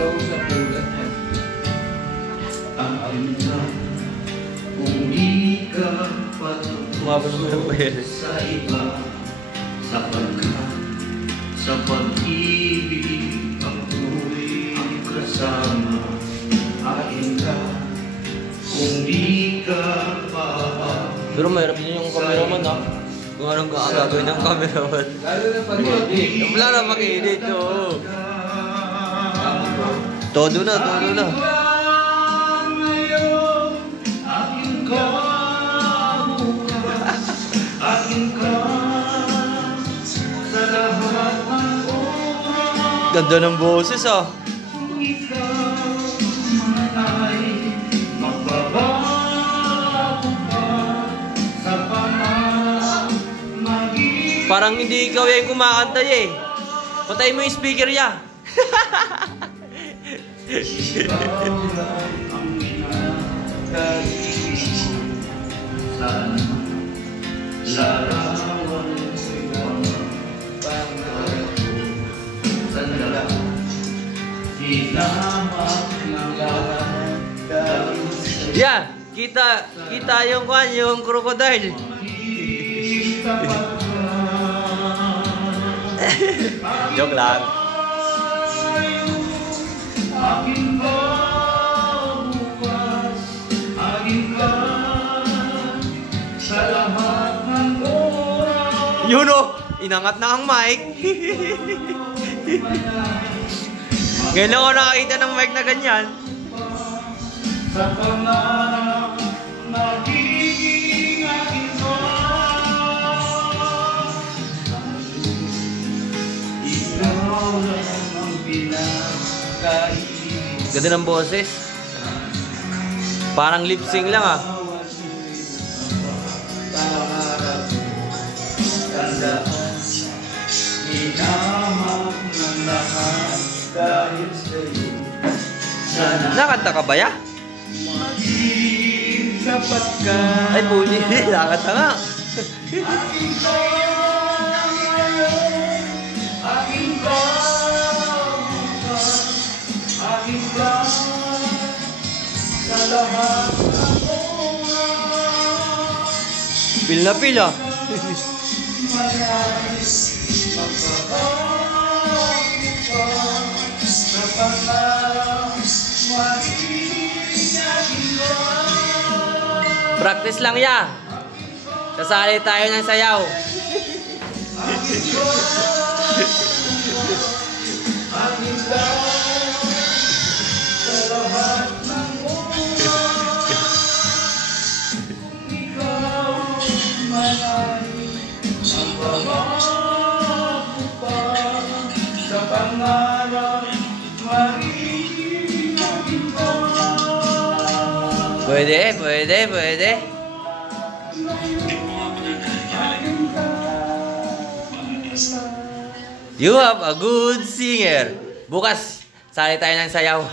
Galaw sa pulat niya. Akin ka, kung di ka patutok sa iba, sapagkat sa pag-ibig ako'y kasama. Akin ka, kung di ka Pero mahirap din yung cameraman ha. Kung anong gagawin ng cameraman. Lalo na pag-edit. Wala na mag-edit oh. Todo na, todo na. Akin ka, bukas, akin ka, sa lahat ng oras. Ganda ng boses ah. Kung ikaw man ay magbabago pa sa pamamagitan. Parang hindi ikaw yung kumakanta eh. Patay mo yung speaker ya. Ikaw lang ang pinag-ibig ko. Sana larawan ko'y pangako. Sandala, hinamak ng lahat dahil sa'yo. Yeah, kita yung crocodile. Kita pa Joke lang. akin ka, bukas, akin ka, sa lahat ng oras. Yun oh, inangat na ang mic. Ngayon lang ako nakakita ng mic na ganyan. Sa pangarap, magiging akin ka. Ikaw lang ang pinakaibig. Ganda ng boses. Parang lip sync lang ah. Pangarap, tandaan, hinamak ng lahat dahil sa'yo. Sana Nakanta ka ba ya? maging tapat ka. Ay puli, nakanta nga. Aking ka ngayon, aking ka bukas, aking ka sa lahat ng oras. Pil na pil ah. Malayas, magbabago pa sa pangarap, magiging aking ka. Practice lang ya. Sasali tayo ng sayaw. Aking ka, aking ka sa lahat ng oras. Kung ikaw man ay magbabago pa sa pangarap, magiging aking ka. Pwede, pwede, pwede. You have a good singer. Bukas, sali tayo ng sayaw.